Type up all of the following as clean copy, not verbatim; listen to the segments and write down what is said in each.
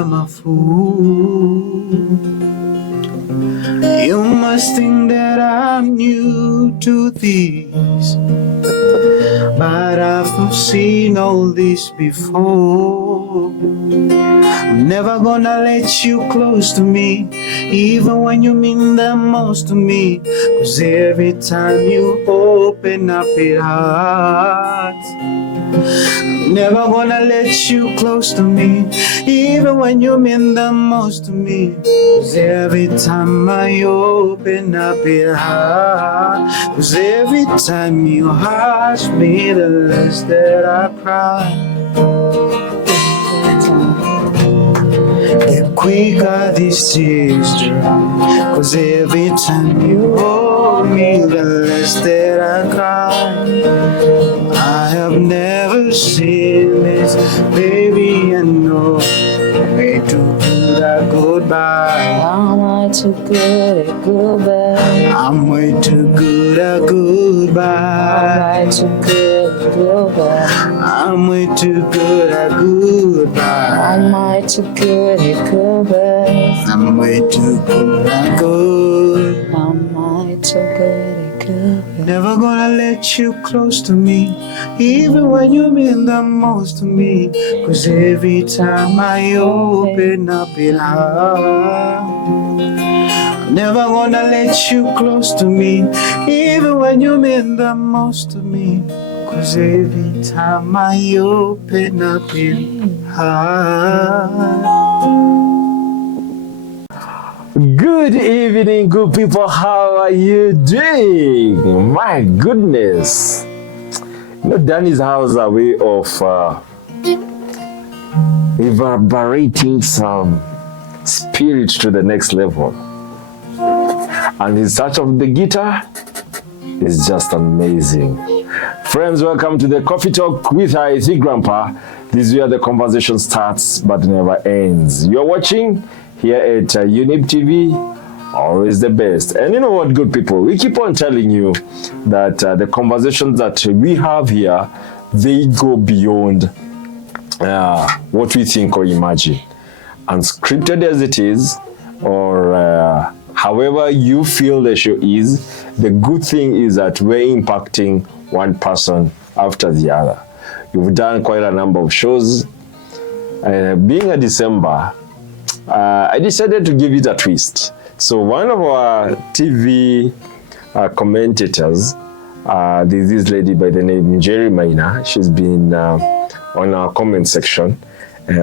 I'm a fool. You must think that I'm new to this, but I've seen all this before. I'm never gonna let you close to me, even when you mean the most to me. 'Cause every time you open up your heart, I'm never gonna let you close to me, even when you mean the most to me. 'Cause every time I open up your heart, 'cause every time you hush me, the less that I cry. The quicker this tears dry, 'cause every time you hold me, the less that I cry. I have never seen this, baby, I know. Way too good at goodbye. I'm way too good at goodbye. I'm way too good at goodbye. I'm way too good at goodbye. I'm way too good at goodbye. I'm way too good at goodbye. I'm way too good at good. I'm way too good at goodbye. Never gonna let you close to me, even when you mean the most to me. 'Cause every time I open up your heart, I'm never gonna let you close to me, even when you mean the most to me. 'Cause every time I open up your heart. Good evening, good people. How are you doing? My goodness. You know, Danyz has a way of reverberating some spirit to the next level. And his touch of the guitar is just amazing. Friends, welcome to the Coffee Talk with IT Grandpa. This is where the conversation starts but never ends. You're watching here at Younib TV, always the best. And you know what, good people, we keep on telling you that the conversations that we have here, they go beyond what we think or imagine. Unscripted as it is, or however you feel the show is, the good thing is that we're impacting one person after the other. You've done quite a number of shows. Being a December, I decided to give it a twist. So one of our TV commentators, there's this lady by the name Njeri Maina. She's been on our comment section,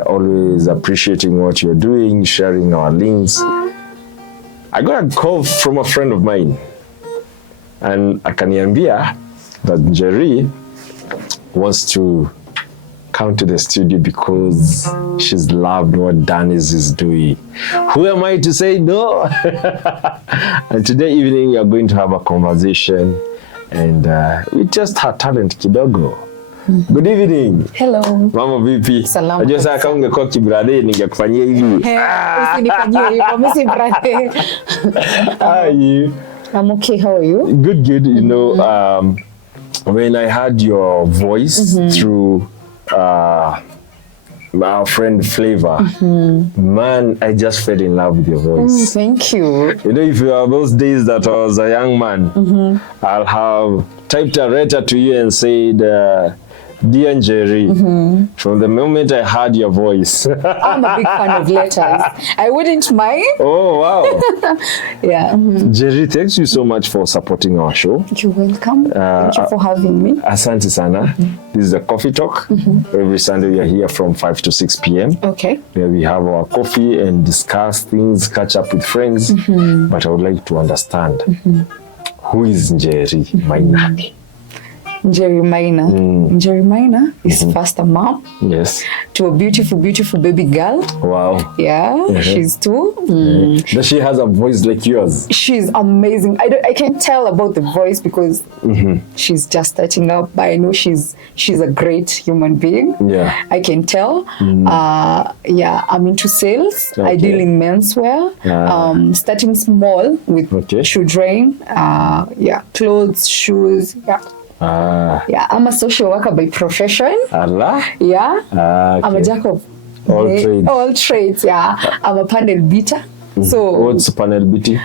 always appreciating what you're doing, sharing our links. I got a call from a friend of mine, and akaniambia that Njeri wants to come to the studio because she's loved what Danyz is doing. Who am I to say no? And today evening we are going to have a conversation and with just her talent kidogo. Good evening. Hello. Mama vipi? Salama. Najua sasa kama ungekuwa kibrade ningekufanyia hivi. Usinifanyie hivyo, mimi si brother. How are you? I'm okay, how are you? Good. You know, when I heard your voice through our friend Flavor, man, I just fell in love with your voice. Thank you. You know, if you are those days that I was a young man, I'll have typed a letter to you and said, Dear Njeri, from the moment I heard your voice. I'm a big fan of letters. I wouldn't mind. Oh, wow. Yeah. Njeri, thanks you so much for supporting our show. You're welcome. Thank you for having me. Asante sana. This is a Coffee Talk. Every Sunday we are here from 5 to 6 p.m. Okay. Where we have our coffee and discuss things, catch up with friends. But I would like to understand, who is Njeri Maina? Njeri Maina. Njeri Maina is first a mom. Yes. To a beautiful, beautiful baby girl. Wow. Yeah, she's 2. Does she has a voice like yours? She's amazing. I can't tell about the voice because she's just starting up, but I know she's a great human being. Yeah. I can tell. Yeah, I'm into sales. I deal in menswear. Starting small with children. Yeah, clothes, shoes. Yeah. Yeah, I'm a social worker by profession. Allah. Yeah. I'm a jack of All trades, yeah. I'm a panel beater. So what's panel beating?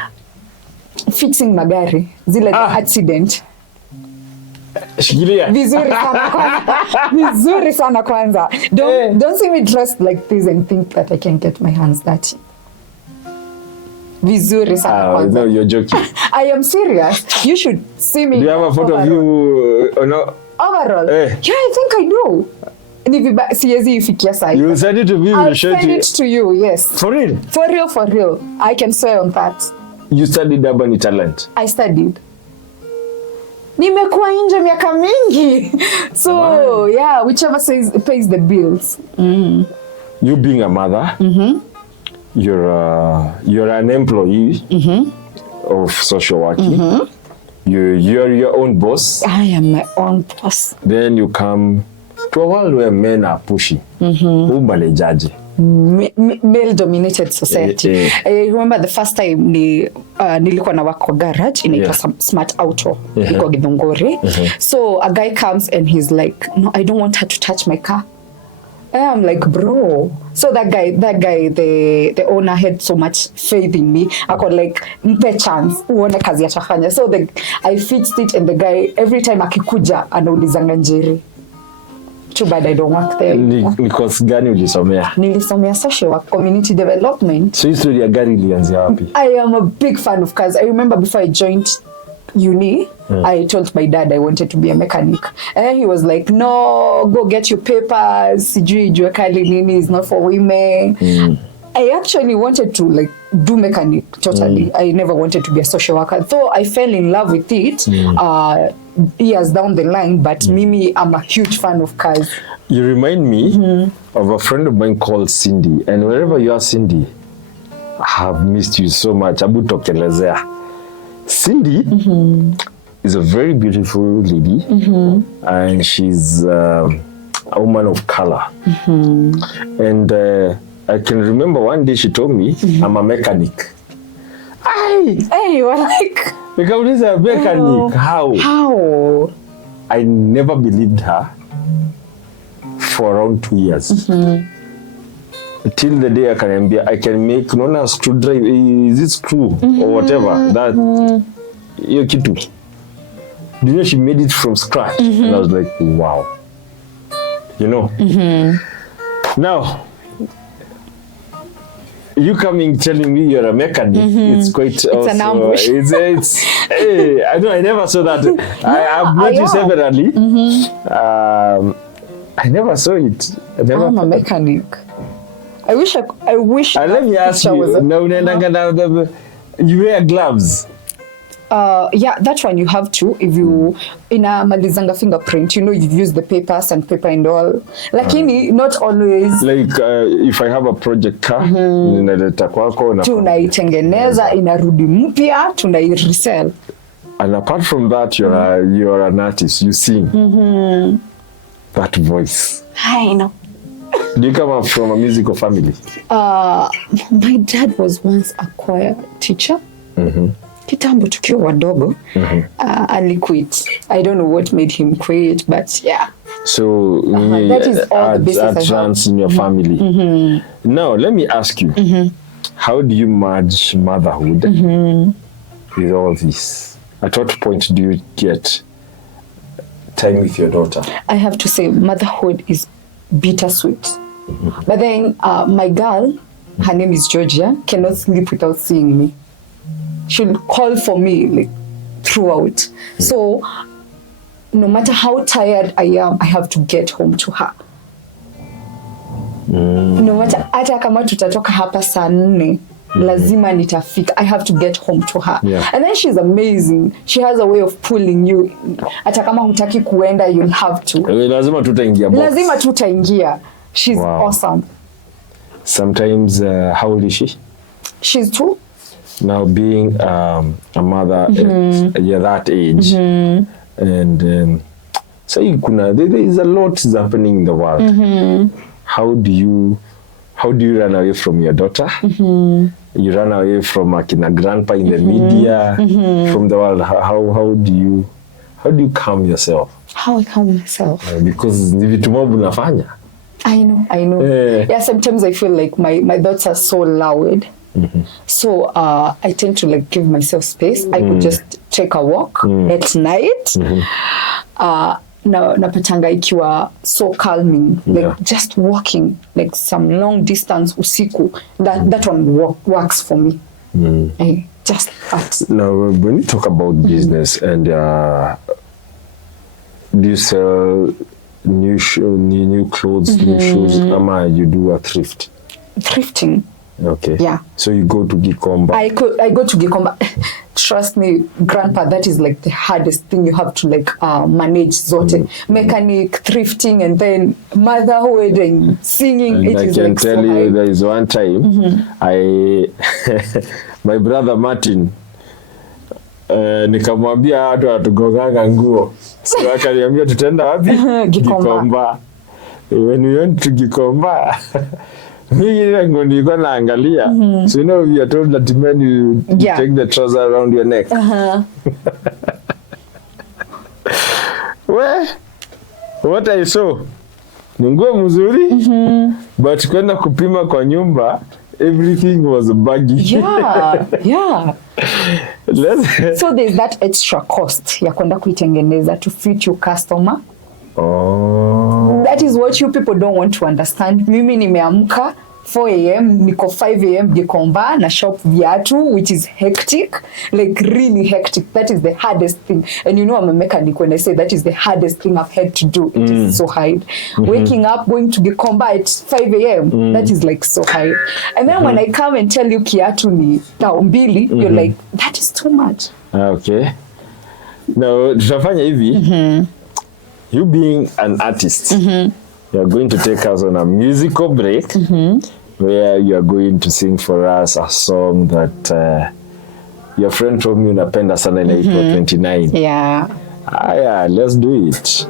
Fixing magari. Zile accident. Shikilia. Vizuri sana kwanza. Don't see me dressed like this and think that I can get my hands dirty. Vizuri sana kwanza. No, you're joking. I am serious. You should see me. Do you have a photo of you no? Overall? Yeah, I think I do. Siwezi ifikia sahi. You send it to me. I'll send it to you, yes. For real? For real, for real. I can swear on that. You studied urban talent? I studied. Nimekuwa nje miaka mingi. So, yeah, whichever pays the bills. You being a mother, you're an employee of social working. You're your own boss. I am my own boss. Then you come to a world where men are pushy. Who manages? Male-dominated society. I remember the first time nilikuwa na work kwa garage inaitwa Smart Auto iko Githunguri. So a guy comes and he's like, no, I don't want her to touch my car. And I'm like, bro. So that guy, the owner had so much faith in me. I could like, mpe chance, uone kazi atafanya. So I fixed it, and the guy, every time akikuja, anaulizanga Njeri. Too bad I don't work there. Because gani ulisomea? Nilisomea social work, community development. So history ya gari ilianzia wapi? I am a big fan of cars. I remember before I joined uni, I told my dad I wanted to be a mechanic. And then he was like, no, go get your papers. Sijui jua kali nini is not for women. I actually wanted to like do mechanic totally. I never wanted to be a social worker. Though I fell in love with it years down the line, but Mimi, I'm a huge fan of cars. You remind me of a friend of mine called Cindy. And wherever you are, Cindy, I have missed you so much. Abu tokelezea. Cindy is a very beautiful lady, and she's a woman of color. And I can remember one day she told me, I'm a mechanic. Hey, you were like... Nikauliza, mechanic, how? I never believed her for around 2 years. Till the day I can make a screwdriver, is it screw or whatever, that hiyo kitu. Do you know she made it from scratch? And I was like, wow. You know? Now, you coming telling me you're a mechanic, it's quite it's also, an ambush. Hey, I never saw that. I've met you severally. I never saw it. I'm a mechanic. I wish. Let me ask you. No, you wear gloves. Yeah, that one you have to. If you in a malizanga fingerprint, you use the papers and paper and all. Lakini not always. Like if I have a project car, ninaleta kwako na tunaitengeneza inarudi mpya, tunairesell. And apart from that, you're an artist. You sing. That voice. I know. Do you come up from a musical family? My dad was once a choir teacher. Kitambo tukiwa wadogo. Aliquit. I don't know what made him quit, but yeah. So that is all the business trans in your family. Now let me ask you, how do you merge motherhood with all this? At what point do you get time with your daughter? I have to say, motherhood is bittersweet. But then my girl, her name is Georgia, cannot sleep without seeing me. She'll call for me like throughout. So no matter how tired I am, I have to get home to her. No matter hata kama tutatoka hapa saa 4, lazima nitafika. I have to get home to her. And then she's amazing. She has a way of pulling you. Hata kama hutaki kuenda, you'll have to. Lazima tutaingia box. Lazima tutaingia. She's awesome. Sometimes, how old is she? She's 2. Now being a mother at that age, and so there is a lot is happening in the world. How do you run away from your daughter? You run away from a grandpa in the media, from the world. How do you calm yourself? How I calm myself? Because ni vitu mambo unafanya. I know. Yeah, sometimes I feel like my thoughts are so loud. So I tend to like give myself space. I could just take a walk at night. Napatanga ikiwa so calming, like just walking like some long distance usiku. That one works for me. Just that. Now, when you talk about business and do you sell new clothes, new shoes, ama you do a thrift? Thrifting. Okay. Yeah. So you go to Gikomba. I go to Gikomba. Trust me, Grandpa, that is like the hardest thing you have to like manage zote. Mechanic, thrifting, and then motherhood and singing. And I can tell you there is one time my brother Martin nikamwambia watu watugonganga nguo. So akaniambia tutaenda wapi? Gikomba. When we went to Gikomba, nilikuwa naangalia. So you know, you are told that men you take the trouser around your neck. What I saw ni nguo mzuri, but kwenda kupima kwa nyumba, everything was baggy. Yeah. So there's that extra cost ya kwenda kuitengeneza to fit your customer. That is what you people don't want to understand. Mimi nimeamka 4 a.m. niko 5 a.m. Gikomba na shop viatu, which is hectic, like really hectic. That is the hardest thing. And you know I'm a mechanic when I say that is the hardest thing I've had to do. It is so hard. Waking up, going to Gikomba at 5 a.m. That is like so hard. And then when I come and tell you kiatu ni mbili, you're like, that is too much. Okay. Now, tutafanya hivi. You being an artist, you are going to take us on a musical break where you are going to sing for us a song that your friend told me unapenda sana inaitwa 29. Yeah. Yeah, let's do it.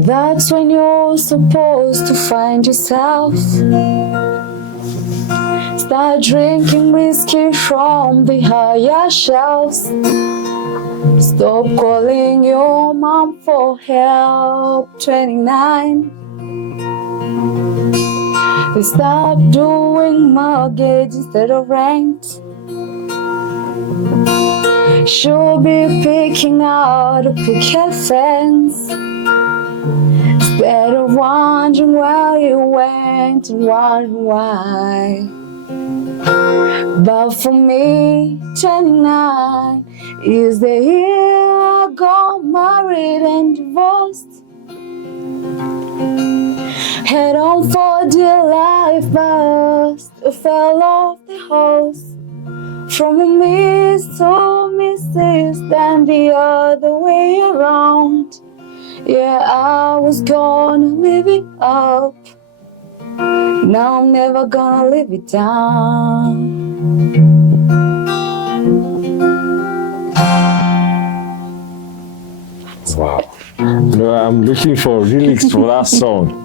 That's when you're supposed to find yourself. Start drinking whiskey from the higher shelves. Stop calling your mom for help. 29. Stop doing mortgage instead of rent. She'll be picking out a picket fence. Instead of wondering where you went and wondering why. But for me, 29 is the year I got married and divorced. Head on for dear life, but fell off the horse. From a miss to Mrs. and the other way around. Yeah, I was gonna live it up. Now I'm never gonna live it down. Wow. No, I'm looking for lyrics for that song.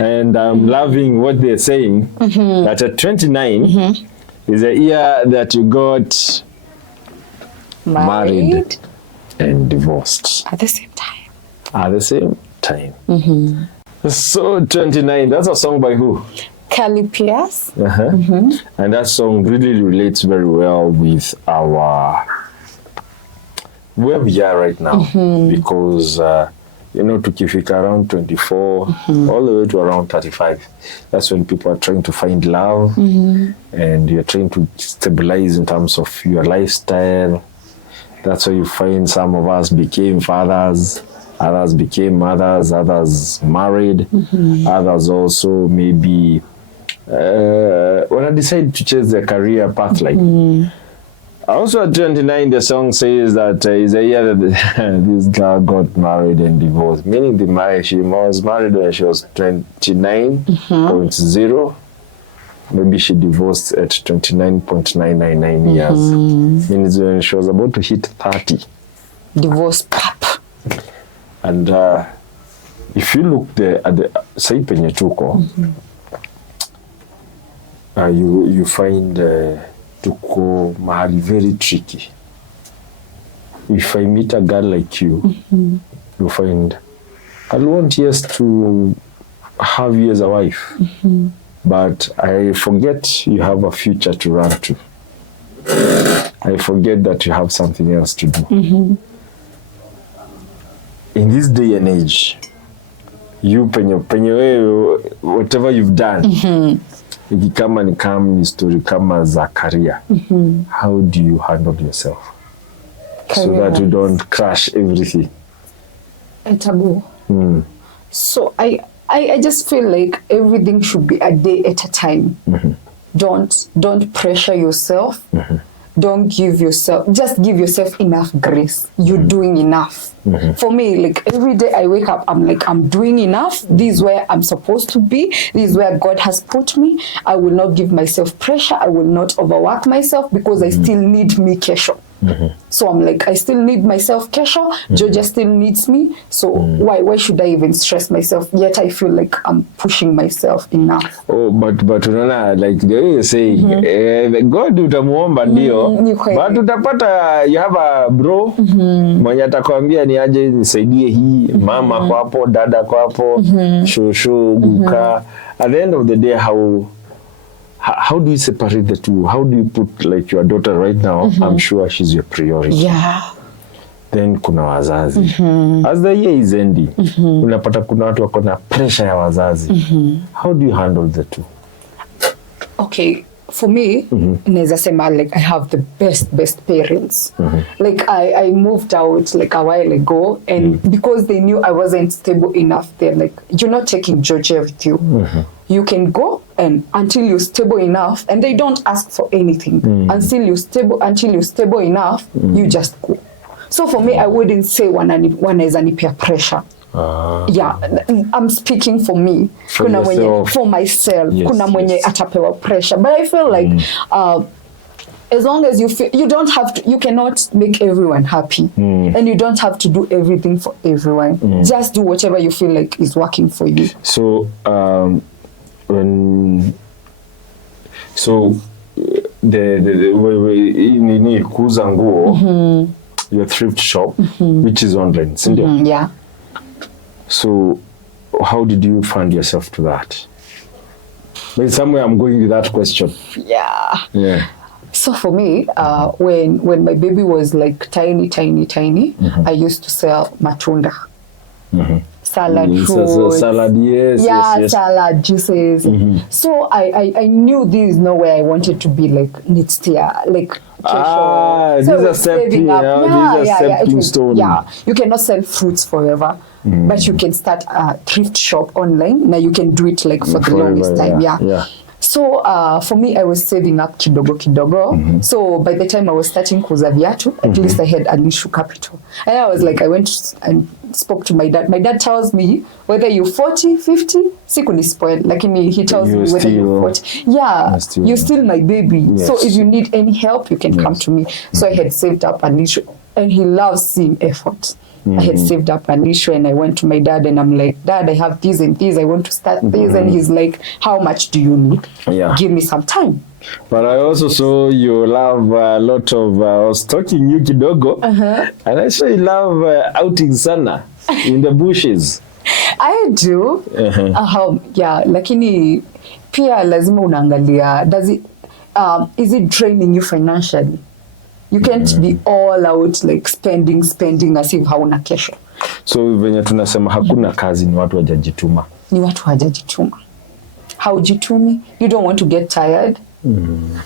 And I'm loving what they're saying. That at 29 is a year that you got married and divorced. At the same time. At the same time. So 29, that's a song by who? Kelly Pierce. And that song really relates very well with our where we are right now. Because you know, tukifika around 24 all the way to around 35, that's when people are trying to find love and you're trying to stabilize in terms of your lifestyle. That's why you find some of us became fathers, others became mothers, others married, others also maybe when I decided to chase their career path like also at 29 the song says that is a year that this girl got married and divorced, meaning she was married when she was 29.0. Maybe she divorced at 29.999 years. Means when she was about to hit 30. Divorce pap. And if you look at the sai penye tuko, you find tuko mahali very tricky. If I meet a girl like you, you find I want yes to have you as a wife, but I forget you have a future to run to. I forget that you have something else to do. In this day and age, you penye whatever you've done, ikikama ni kama story kama za career, how do you handle yourself so that you don't crash everything? Taboo. So I just feel like everything should be a day at a time. Don't pressure yourself. Don't give yourself, just give yourself enough grace. You're doing enough. For me, like every day I wake up, I'm like, I'm doing enough. This is where I'm supposed to be. This is where God has put me. I will not give myself pressure. I will not overwork myself because I still need me kesho. So I'm like, I still need myself kesho. Georgia still needs me. So why should I even stress myself? Yet I feel like I'm pushing myself enough. Oh, but unaona, like the way you say, God utamuomba ndio, but utapata you have a bro mwenye atakwambia ni aje nisaidie hii, mama kwa hapo, dada kwa hapo, shosho guka. At the end of the day, how do you separate the two? How do you put, like, your daughter right now, I'm sure she's your priority. Yeah. Then kuna wazazi. As the year is ending, unapata kuna watu wako na pressure ya wazazi. How do you handle the two? Okay, for me, naweza sema like I have the best parents. Like I moved out like a while ago, and because they knew I wasn't stable enough, they're like, you're not taking Georgia with you. You can go and until you're stable enough, and they don't ask for anything. Until you're stable enough, you just go. So for me, I wouldn't say wanaweza nipea pressure. Yeah, I'm speaking for me. Kuna mwenye, for myself. Yes, kuna mwenye atapewa pressure. But I feel like as long as you feel, you don't have to, you cannot make everyone happy. And you don't have to do everything for everyone. Just do whatever you feel like is working for you. So the kuuza nguo, your thrift shop, which is online, sindio? Yeah. So how did you find yourself to that? Maybe somewhere I'm going with that question. Yeah. So for me, when my baby was like tiny, I used to sell matunda. Salad fruits. Salad, yes. Salad juices. So I knew this is not where I wanted to be, like next year, like these are stepping stones. Yeah, you cannot sell fruits forever, but you can start a thrift shop online. Now you can do it like for the longest time. Yeah. So for me, I was saving up kidogo. So by the time I was starting kuuza viatu, at least I had initial capital. And I was like, I went and spoke to my dad. My dad tells me whether you're 40, 50, sikuni spoil. Like he tells me whether you're 40. Yeah, you're still my baby. Yes. So if you need any help, you can come to me. So I had saved up initial, and he loves seeing effort. I had saved up an issue, and I went to my dad and I'm like, Dad, I have this and this, I want to start this. And he's like, how much do you need? Give me some time. But I also saw you love a lot of, I was talking you kidogo, and I saw you love outing sana in the bushes. I do. Lakini pia lazima unaangalia, is it draining you financially? You can't be all out like spending as if hauna kesho. So venye tunasema hakuna kazi ni watu hawajajituma. Haujitumi. You don't want to get tired.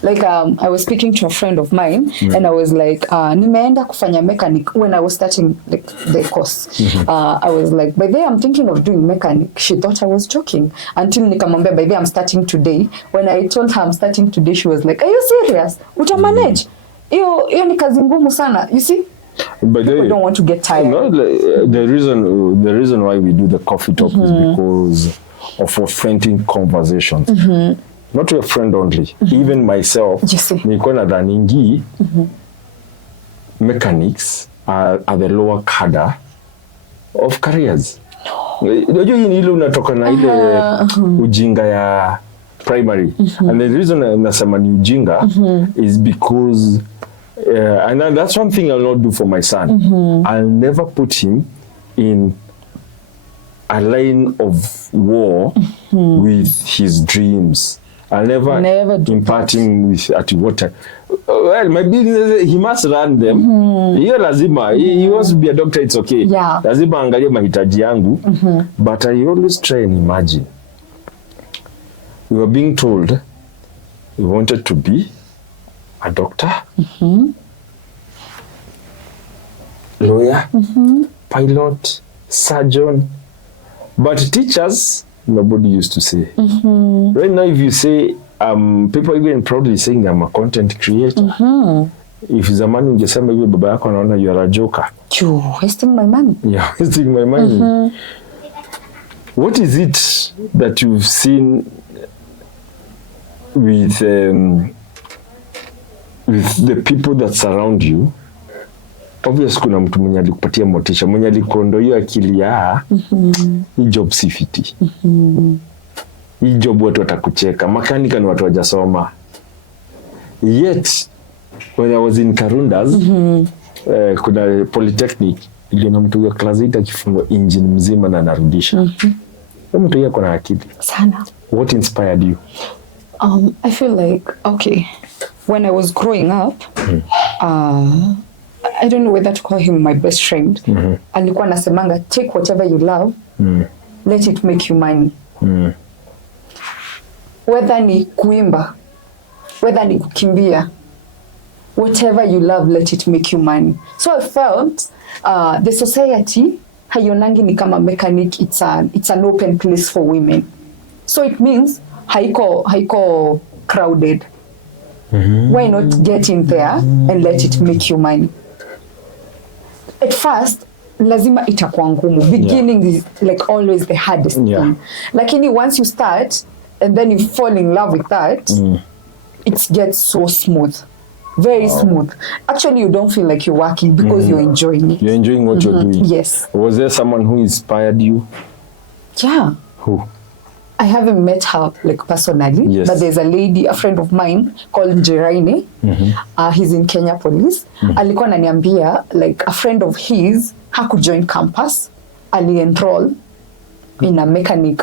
Like I was speaking to a friend of mine and I was like nimeenda kufanya mechanic when I was starting like the course. I was like, by the way, I'm thinking of doing mechanic. She thought I was joking until nikamwambia, by the way, I'm starting today. When I told her I'm starting today, she was like, are you serious? Utamanage? Hiyo ni kazi ngumu sana. You see? But people don't want to get tired. No, the reason why we do the coffee talk is because of authentic conversations. Not your friend only. Even myself, nilikuwa nadhaningi mechanics are the lower cadre of careers. Unajua hii ile unatoka na ile ujinga ya primary. And the reason nasema ni ujinga is because and that's one thing I'll not do for my son. I'll never put him in a line of war with his dreams. I'll never impart him with at water. Well, my business, he must run them. Hiyo lazima. He wants to be a doctor, it's okay. Yeah. Lazima angalie mahitaji yangu. But I always try and imagine. We were being told we wanted to be a doctor, lawyer, pilot, surgeon. But teachers, nobody used to say. Right now, if you say, people even proudly saying I'm a content creator. If zamani ungesema hivi baba yako anaona you are a joker. You wasting my money. Yeah, wasting my money. What is it that you've seen with the people that surround you? Obviously kuna mtu mwenye alikupatia motisha, mwenye alikuondoa hiyo akili ya hii job si fiti. Hii job watu watakucheka, makanika ni watu wajasoma. Yet when I was in Karundas, kuna polytechnic, iliona mtu ya class 8 akifunga engine mzima na anarudisha. Mtu yako na akili Sana. What inspired you? I feel like, okay, when I was growing up, I don't know whether to call him my best friend. Alikuwa nasemanga, take whatever you love, let it make you money. Whether ni kuimba, whether ni kukimbia, whatever you love, let it make you money. So I felt the society haionangi ni kama mechanic, it's an open place for women. So it means haiko crowded. Why not get in there and let it make you money? At first, lazima itakuwa ngumu. Beginning is like always the hardest thing. Lakini once you start and then you fall in love with that, it gets so smooth. Very smooth. Actually, you don't feel like you're working because you're enjoying it. You're enjoying what you're doing. Yes. Was there someone who inspired you? Yeah. Who? I haven't met her like personally, but there's a lady, a friend of mine called Njeri. He's in Kenya Police. Alikuwa ananiambia like a friend of his hakujoin campus, ali-enroll in a mechanic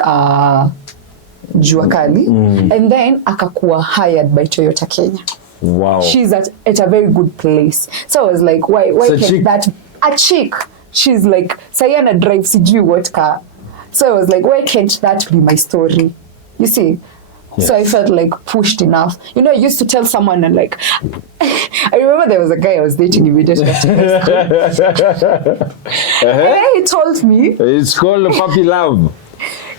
jua kali, and then akakuwa hired by Toyota Kenya. Wow. She's at a very good place. So I was like, why can't that a chick? She's like, Sayana drives sijui what car. So I was like, why can't that be my story? You see? Yes. So I felt like pushed enough. You know, I used to tell someone and like, I remember there was a guy I was dating immediately after high school. And he told me. It's called puppy love.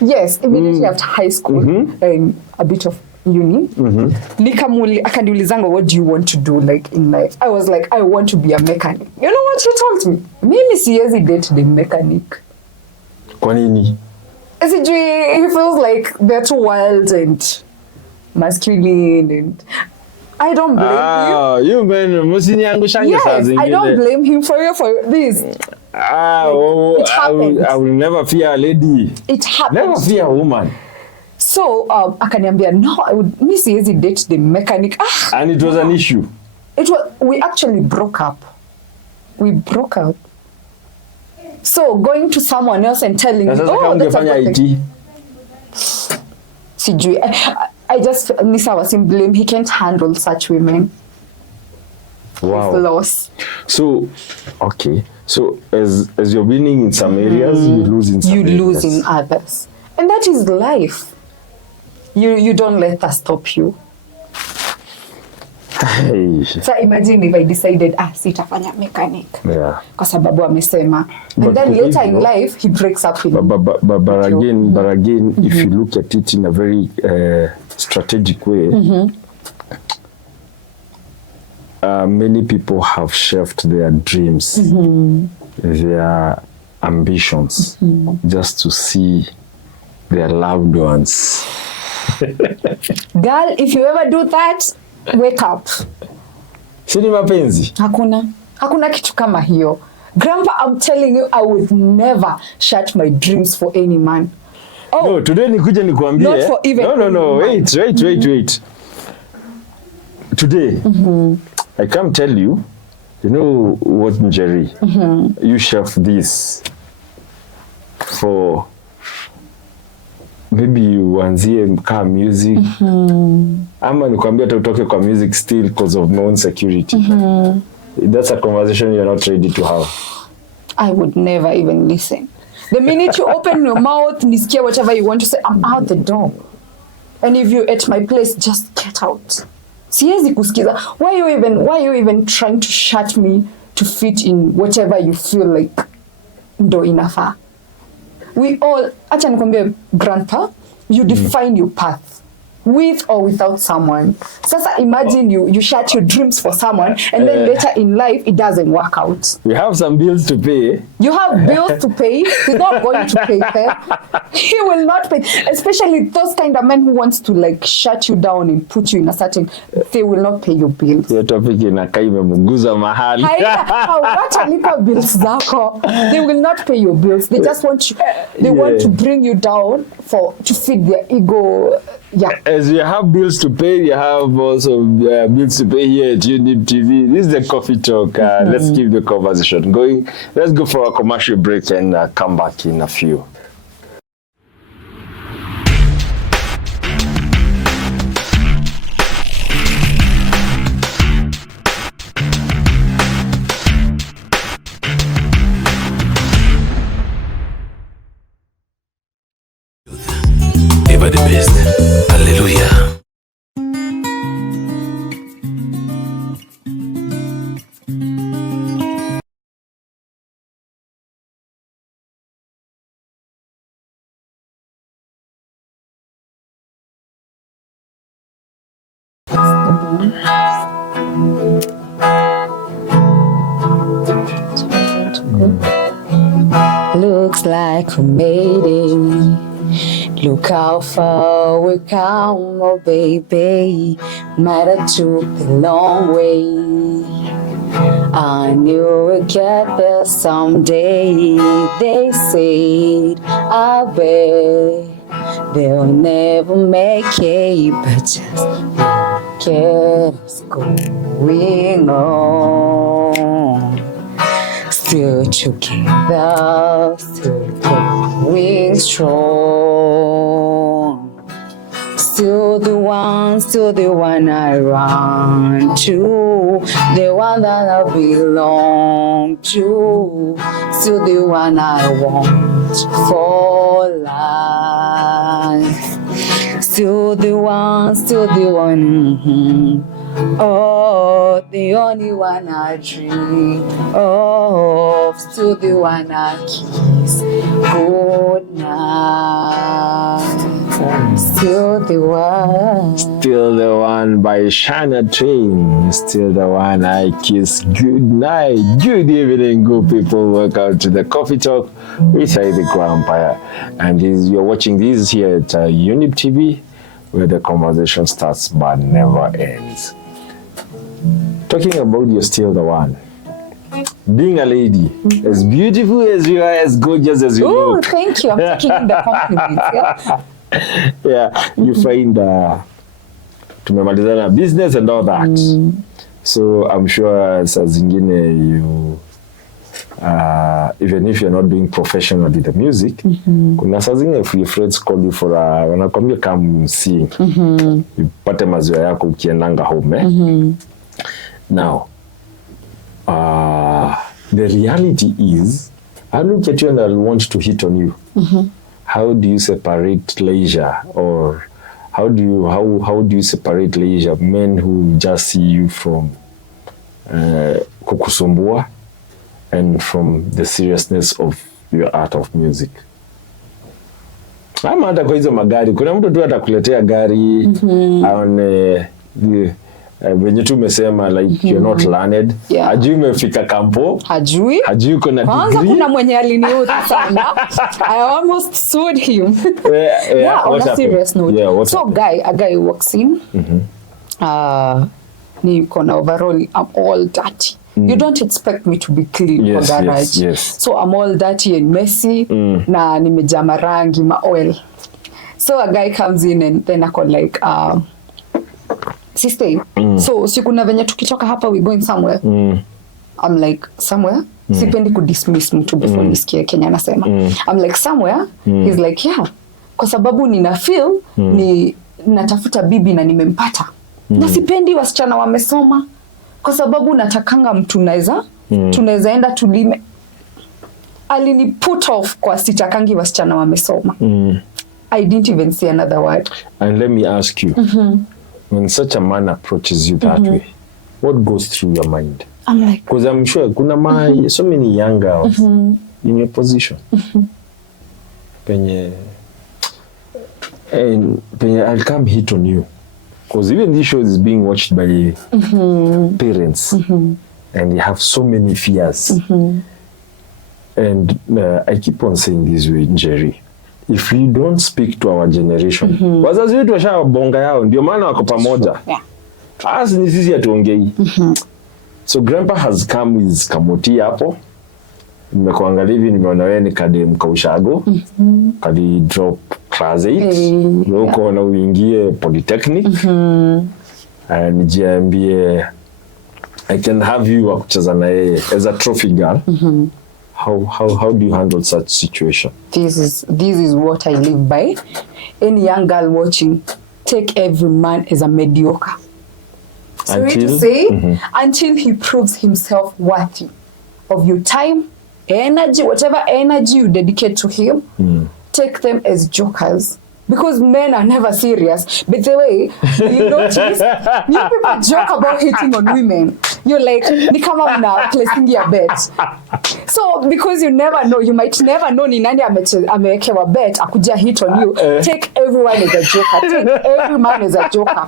Yes, immediately after high school and a bit of uni. Akaniulizanga, what do you want to do like in life? I was like, I want to be a mechanic. You know what he told me? Mimi siwezi date the mechanic. Kwa nini? He feels like they're too wild and masculine, and I don't blame him. You man, yes, I don't blame him for this. It happens. I will never fear a lady. It happens. Never fear a woman. So akaniambia, no, I would miss easy date the mechanic. And it was an issue. We actually broke up. We broke up. So going to someone else and telling me, oh, that's a good thing. Sijui. I just, Nisa was in blame. He can't handle such women. Wow. He's lost. So, okay. So as you're winning in some areas, you lose in some areas. You lose in others. And that is life. You don't let that stop you. Hey. So imagine if I decided, sitafanya mechanic. Yeah. Kwa sababu amesema. And then later in life, he breaks up with But again, if you look at it in a very strategic way, many people have shelved their dreams, their ambitions, just to see their loved ones. Girl, if you ever do that, wake up. Sini mapenzi? Hakuna kitu kama hiyo. Grandpa, I'm telling you, I would never shut my dreams for any man. No, today nikuja nikuambie. Not for even. No. Wait. Today, I come tell you, you know what, Njeri? You chef this for maybe uanzie kaa music. Ama nikwambia hata utoke kwa music still because of my own security. That's a conversation you're not ready to have. I would never even listen. The minute you open your mouth, nisikia whatever you want to say, I'm out the door. And if you're at my place, just get out. Siwezi kusikiza. Why are you even trying to shut me to fit in whatever you feel like ndo inafaa? We all, acha nikwambie grandpa, you define your path. With or without someone. Sasa imagine you shut your dreams for someone and then later in life it doesn't work out. We have some bills to pay. You have bills to pay. He's not going to pay them. He will not pay. Especially those kind of men who wants to like shut you down and put you in a certain, they will not pay your bills. Your topic inakaa imemunguza mahali. Hawatalipa bills zako. They will not pay your bills. They just want you, they want to bring you down to feed their ego. Yeah. As you have bills to pay, you have also bills to pay here at Younib TV. This is the coffee talk. Let's keep the conversation going. Let's go for a commercial break and come back in a few. Ever the best. Hallelujah. Looks like we made it. Look how far we come, oh baby. Might have took a long way. I knew we'd get there someday. They said, I bet they'll never make it, but just get us going on. Still together, still going strong. Still the one I run to, the one that I belong to, still the one I want for life. Still the one, oh, the only one I dream of, still the one I kiss good night. Still the one by Shana Train. Still the one I kiss good night. Good evening, good people. Welcome to the Coffee Talk with the Grandpa. And you're watching this here at Younib TV, where the conversation starts but never ends. Talking about you're still the one. Being a lady, as beautiful as you are, as gorgeous as you look. Oh, thank you. I'm taking the compliment. Yeah, you find tumemalizana business and all that. So I'm sure saa zingine you even if you're not doing professional with the music, kuna saa zingine if your friends call you for wanakwambia come sing, upate maziwa yako ukiendanga home. Now the reality is, I look at you and I'll want to hit on you. How do you separate leisure, or how do you separate leisure, men who just see you from kukusumbua and from the seriousness of your art of music? Ama hata kwa hizo magari, kuna mtu tu atakuletea gari aone venye tu umesema like you're not learned. Hajui umefika kampo. Hajui uko na degree. Kwanza kuna mwenye aliniudhi sana. I almost sued him. On a serious note. So a guy walks in. Niko na overall, I'm all dirty. You don't expect me to be clean for garage. Yes. So I'm all dirty and messy. Na nimejaa marangi, ma oil. So a guy comes in and then ako like sister, so siku na venye tukitoka hapa we going somewhere. I'm like somewhere. Sipendi kudismiss mtu before nisikie Kenya anasema. I'm like somewhere. He's like yeah. Kwa sababu nina feel ni natafuta bibi na nimempata. Na sipendi wasichana wamesoma. Kwa sababu natakanga mtu tunaweza enda tulime. Alini put off kwa sitakangi wasichana wamesoma. I didn't even say another word. And let me ask you, when such a man approaches you that way, what goes through your mind? I'm like, because I'm sure kuna so many young girls in your position. Penye I'll come hit on you. Because even this show is being watched by parents, and they have so many fears. And I keep on saying this way, Njeri. If we don't speak to our generation, wazazi wetu washabonga yao, ndio maana wako pamoja. Asi ni sisi hatuongei. So grandpa has come with kamoti hapo. Nimekuangalia hivi, nimeona wewe ni kadem kaushago. Kadi drop class 8. Uko na uingie polytechnic. Nijiambie I can have you kucheza na yeye as a trophy girl. How do you handle such situation? This is what I live by. Any young girl watching, take every man as a mediocre. So to say, until he proves himself worthy of your time, energy, whatever energy you dedicate to him, take them as jokers. Because men are never serious. But the way you notice, new people joke about hitting on women. You're like, ni kama mna placing your bet. So because you never know, you might never know ni nani amewekewa bet akuja hit on you. Take everyone as a joker. Take every man as a joker.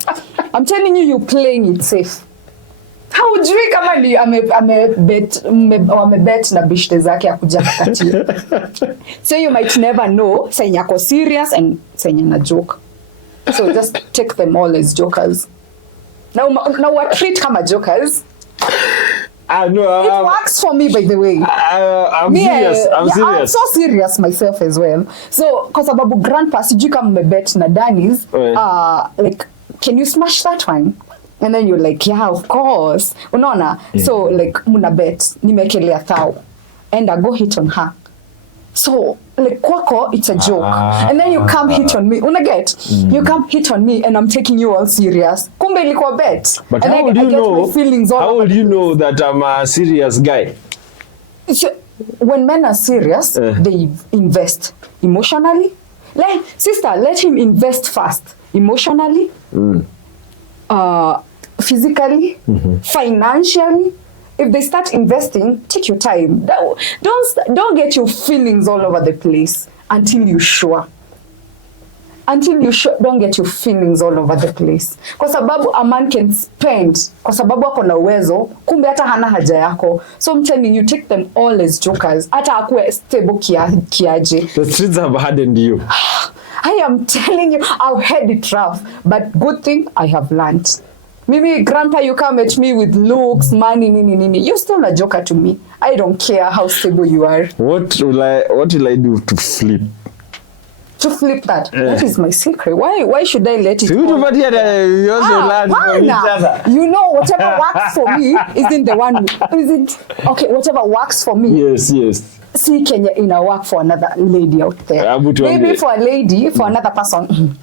I'm telling you, you're playing it safe. Haujui kama ni amebet na bishte zake akuja kakatia. So you might never know saying yako serious and saying na joke. So just take them all as jokers. Now what treat kama jokers? No, it works for me, by the way. I'm serious. I'm so serious myself as well. So kwa sababu grandpa sijui kama mmebet na Danyz, like can you smash that one? And then you're like, yeah, of course. Unaona? So like muna bet nimekelea 1,000 and I go hit on her. So like kwako it's a joke. And then you come hit on me. Unaget? You come hit on me and I'm taking you all serious. Kumbe ilikuwa bet. But and how would you know? How would you know that I'm a serious guy? So, when men are serious, they invest emotionally. Like sister, let him invest first. Emotionally. Physically, financially. If they start investing, take your time. Don't get your feelings all over the place until you're sure. Until you're sure, don't get your feelings all over the place. Kwa sababu a man can spend, kwa sababu ako na uwezo, kumbe hata hana haja yako. So I'm telling you, take them all as jokers. Hata akuwe stable kiaje. The streets have hardened you. I am telling you, I've had it rough, but good thing I have learned. Maybe grandpa, you come at me with looks, money, nini. You're still a joker to me. I don't care how stable you are. What will I do to flip? To flip that? What is my secret? Why should I let it go? You know, whatever works for me isn't the one. Okay, whatever works for me. Yes. See Kenya ina work for another lady out there. Maybe for a lady, for another person.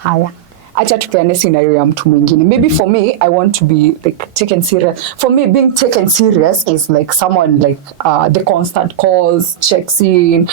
Haya. Acha tupeane scenario ya mtu mwingine. Maybe for me, I want to be like taken serious. For me, being taken serious is like someone like the constant calls, checks in.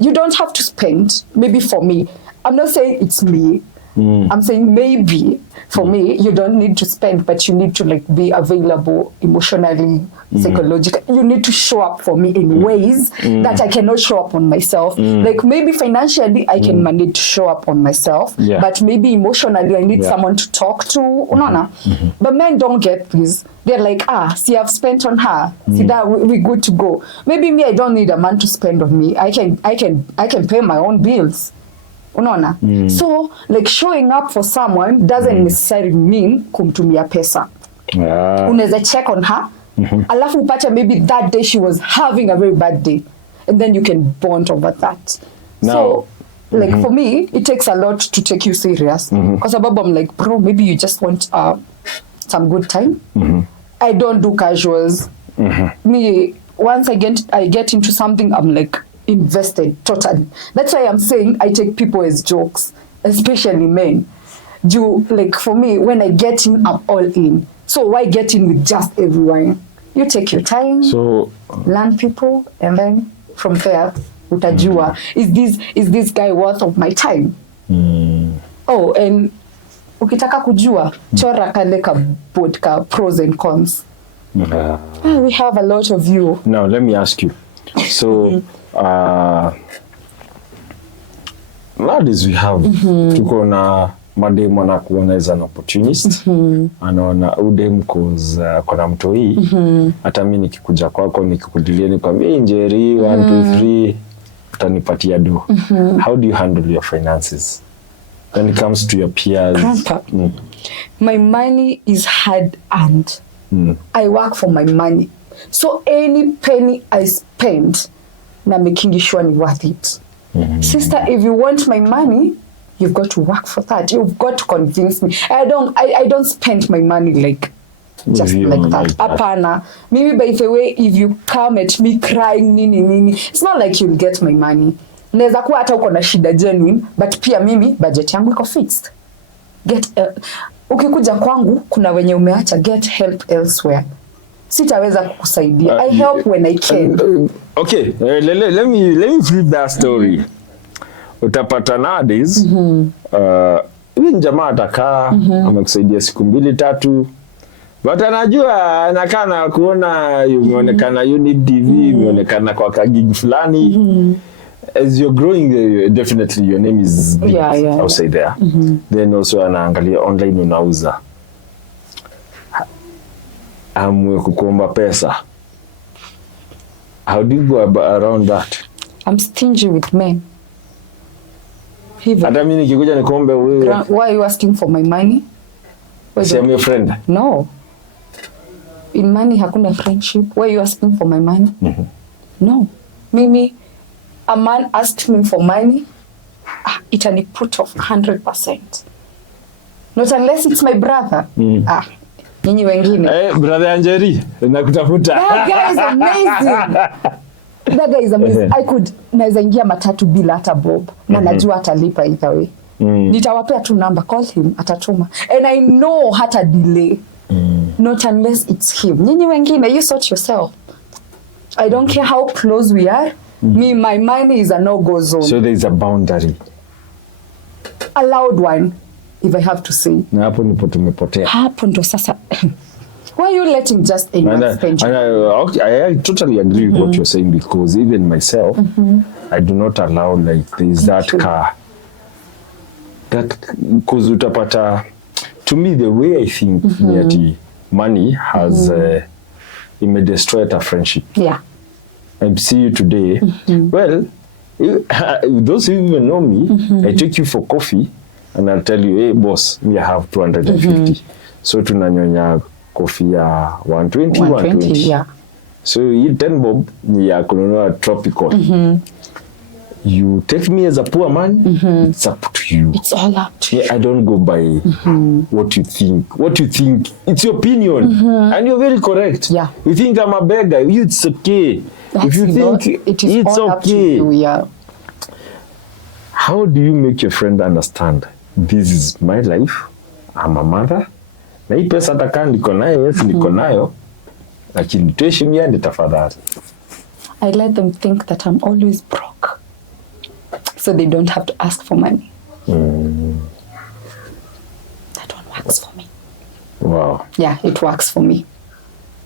You don't have to spend. Maybe for me, I'm not saying it's me. I'm saying maybe for me, you don't need to spend, but you need to like be available emotionally, psychologically. You need to show up for me in ways that I cannot show up on myself. Like maybe financially, I can manage to show up on myself, but maybe emotionally, I need someone to talk to. Unaona? But men don't get this. They're like, see, I've spent on her. See that we're good to go. Maybe me, I don't need a man to spend on me. I can pay my own bills. Unaona? So like showing up for someone doesn't necessarily mean kumtumia pesa. Unaweza check on her. Alafu upate maybe that day she was having a very bad day, and then you can bond over that. Now, Like for me, it takes a lot to take you serious. Kwa sababu I'm like, bro, maybe you just want some good time. I don't do casuals. Me, once I get into something, I'm like invested totally. That's why I'm saying I take people as jokes, especially men. Like for me, when I get in, I'm all in. So why get in with just everyone? You take your time, so learn people, and then from there, utajua, is this guy worth of my time? Oh, and ukitaka kujua, chora kale ka board ka pros and cons. We have a lot of you. Now, let me ask you. So, nowadays we have, tuko na mademu anakuona as an opportunist. Anaona udemu cause kuna mtoi. Hata mimi nikikuja kwako nikikudilia nikwambia Njeri 1 2 3 utanipatia do. How do you handle your finances when it comes to your peers? Grandpa, my money is hard earned. I work for my money. So any penny I spend, na making sure ni worth it. Sister, if you want my money, you've got to work for that. You've got to convince me. I don't spend my money like just like that. Apana. Maybe by the way, if you come at me crying nini, it's not like you'll get my money. Naweza kuwa hata uko na shida genuine, but pia mimi budget yangu iko fixed. Ukikuja kwangu kuna wenye umeacha, get help elsewhere. Sitaweza kukusaidia. I help when I can. Okay, let me flip that story. Utapata nowadays, even jamaa atakaa, amekusaidia siku 2 3, but anajua anakana kuona umeonekana Younib TV, umeonekana kwa kagig fulani. As you're growing, definitely your name is big outside there. Then also anaangalia online unauza. Amwe kukuomba pesa. How do you go around that? I'm stingy with men. Hata mimi nikikuja nikuombe wewe. Why are you asking for my money? I'm your friend. No. In money hakuna friendship. Why are you asking for my money? No. Mimi, a man asked me for money, itani put off 100%. Not unless it's my brother. Nyinyi wengine. Brother Njeri, nakutafuta. That guy is amazing. That guy is amazing. Naweza ingia matatu bila hata bob. Na najua atalipa either way. Nitawapea tu number, call him, atatuma. And I know hata delay. Not unless it's him. Nyinyi wengine, you sort yourself. I don't care how close we are. Me, my money is a no-go zone. So there is a boundary. A loud one, if I have to say. Na hapo nipo tumepotea. Hapo ndo sasa. Why are you letting just anyone spend you? I totally agree with what you're saying, because even myself, I do not allow like there's that car. That because utapata, to me the way I think money has it may destroy a friendship. Yeah. I see you today. Well, those who even know me, I take you for coffee and I'll tell you, hey boss, me I have 250. So tunanyonya coffee ya 120. Yeah. So you 10 bob ni ya kununua tropical. You take me as a poor man, it's up to you. It's all up to you. I don't go by what you think. What you think, it's your opinion. And you're very correct. Yeah. You think I'm a beggar, it's okay. If you think it is it's all okay. up to you, yeah. How do you make your friend understand this is my life, I'm a mother, na hii pesa atakaa niko nayo, yes niko nayo, lakini tuheshimiane tafadhali. I let them think that I'm always broke, so they don't have to ask for money. That one works for me. Wow. Yeah, it works for me.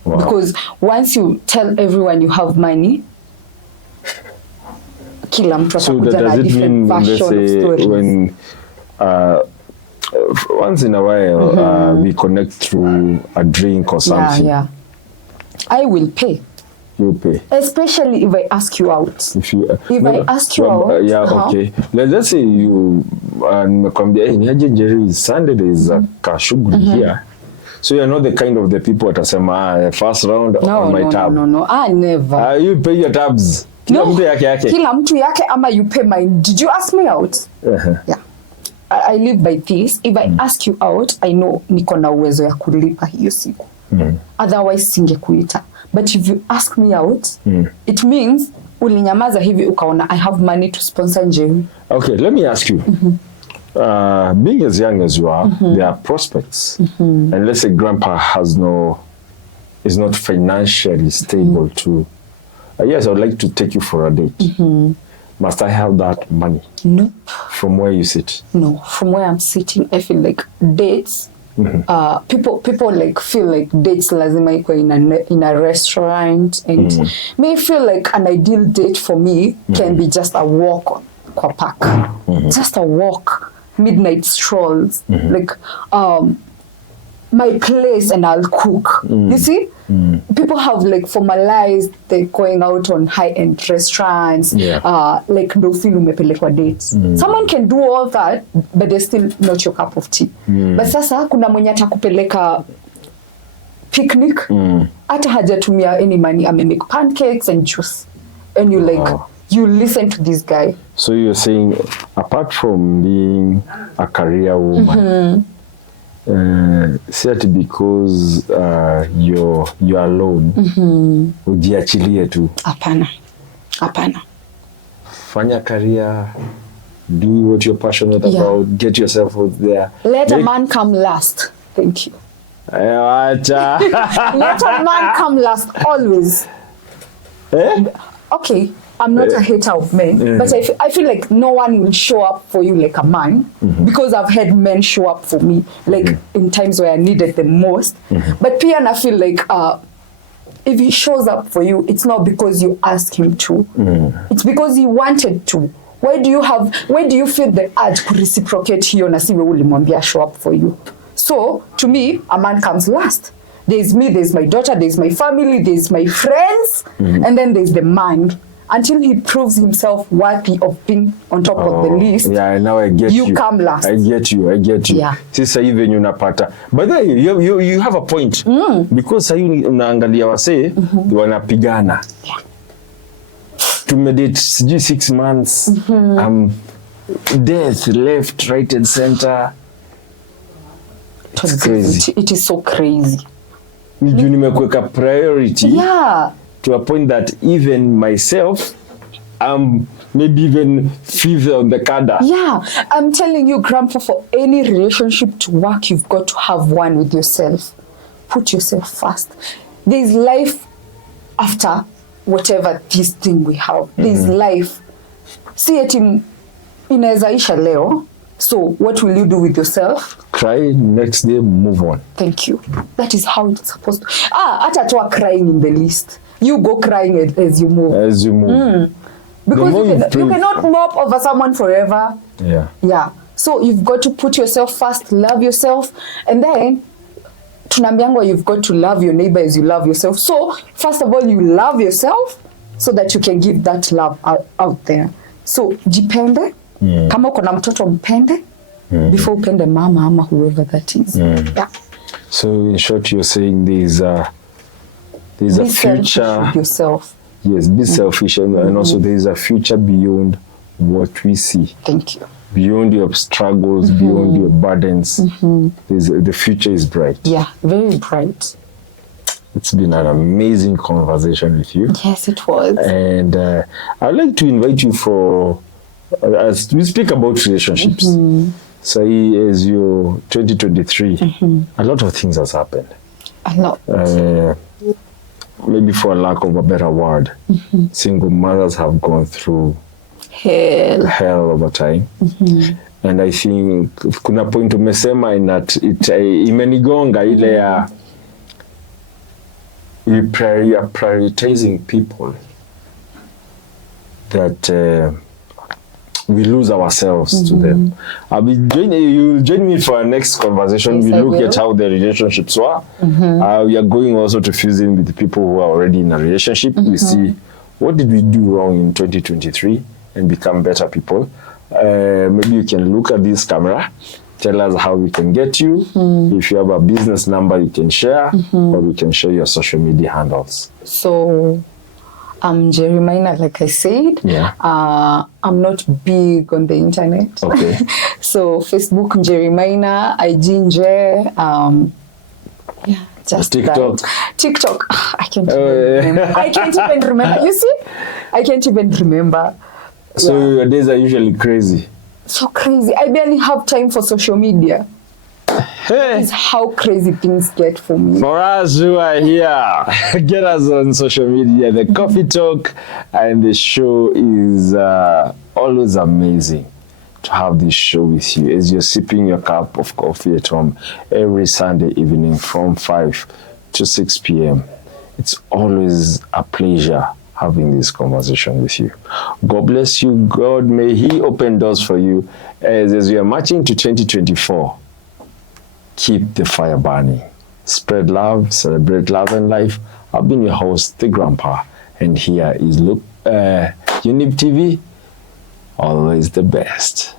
Wow. Because once you tell everyone you have money, kila mtu atakuja na different version of stories. When once in a while we connect through a drink or something. Yeah. I will pay. You pay. Especially if I ask you out. If I ask you out. Yeah, okay. Let's say you nimekwambia niaje Njeri, Sunday there is a kashughuli here. So you're not the kind of the people atasema first round on my tab. No. I never. You pay your tabs. Kila mtu yake. Kila mtu yake, ama you pay mine. Did you ask me out? Yeah. I live by this. If I ask you out, I know niko na uwezo ya kulipa hiyo siku. Otherwise singekuita. But if you ask me out, it means ulinyamaza hivi ukaona I have money to sponsor Njeri. Okay, let me ask you. Being as young as you are, there are prospects. And let's say grandpa is not financially stable too. Yes, I would like to take you for a date. Must I have that money? No. From where you sit? No. From where I'm sitting, I feel like dates, people like feel like dates lazima iko in a restaurant, and may feel like an ideal date for me can be just a walk kwa park. Just a walk, midnight strolls, like my place and I'll cook. You see? People have like formalized they going out on high-end restaurants, like no feel umepelekwa dates. Someone can do all that, but they're still not your cup of tea. But sasa kuna mwenye atakupeleka picnic, hata hajatumia any money, make pancakes and juice, and you like you listen to this guy. So you're saying, apart from being a career woman, see because you're alone, ujiachilie tu. Hapana. Fanya career, do what you're passionate about, get yourself out there. Let a man come last. Thank you. Let a man come last, always. Okay, I'm not a hater of men, but I feel like no one will show up for you like a man, because I've had men show up for me like in times where I needed them most. But pia I feel like if he shows up for you, it's not because you ask him to. It's because he wanted to. Why do you feel the urge to reciprocate hiyo na siwe ulimwambia show up for you? So to me, a man comes last. There's me, there's my daughter, there's my family, there's my friends, and then there's the man. Until he proves himself worthy of being on top of the list. Yeah, now I get you. You come last. I get you. Yeah. Sasa even unapata. But then you have a point. Because sasa unaangalia wase wanapigana. Yeah. Tumedate 6 months. Death left, right and center. It's crazy. It is so crazy. Nimekuweka priority. Yeah. To a point that even myself, maybe even fever on the cadre. Yeah, I'm telling you, Grandpa, for any relationship to work, you've got to have one with yourself. Put yourself first. There's life after whatever this thing we have. There's life. See it inaweza isha leo. So what will you do with yourself? Cry, next day, move on. Thank you. That is how it's supposed to. Hata toa crying in the list. You go crying as you move. As you move. Because you cannot mop over someone forever. Yeah. So you've got to put yourself first, love yourself, and then tunambiangwa you've got to love your neighbor as you love yourself. So first of all, you love yourself so that you can give that love out there. So jipende. Kama uko na mtoto mpende before upende mama ama whoever that is. Yeah. So in short, you're saying there's a future with yourself. Yes, be selfish, and also there is a future beyond what we see. Thank you. Beyond your struggles, beyond your burdens, the future is bright. Yeah, very bright. It's been an amazing conversation with you. Yes, it was. And I'd like to invite you for, as we speak about relationships, so as you're 2023, a lot of things has happened. A lot. Maybe for lack of a better word, single mothers have gone through hell over time. And I think kuna point umesema in that imenigonga ile ya you are prioritizing people that we lose ourselves to them. You'll join me for our next conversation. Yes, we look at how the relationships were. We are going also to fuse in with the people who are already in a relationship. We see what did we do wrong in 2023 and become better people. Maybe you can look at this camera, tell us how we can get you. If you have a business number, you can share, or we can share your social media handles. So I'm Njeri Maina, like I said. Yeah. I'm not big on the internet. Okay. So Facebook Njeri Maina, IG Njeri, yeah, just TikTok. that. TikTok. I can't even remember. I can't even remember. You see? I can't even remember. So your days are usually crazy. So crazy. I barely have time for social media. Hey. Is how crazy things get for me. For us who are here, get us on social media. The Coffee Talk and the show is always amazing to have this show with you as you're sipping your cup of coffee at home every Sunday evening from 5 to 6 p.m. It's always a pleasure having this conversation with you. God bless you. God, may He open doors for you as we are marching to 2024. Keep the fire burning. Spread love, celebrate love and life. I've been your host, the Grandpa, and here is Younib TV, always the best.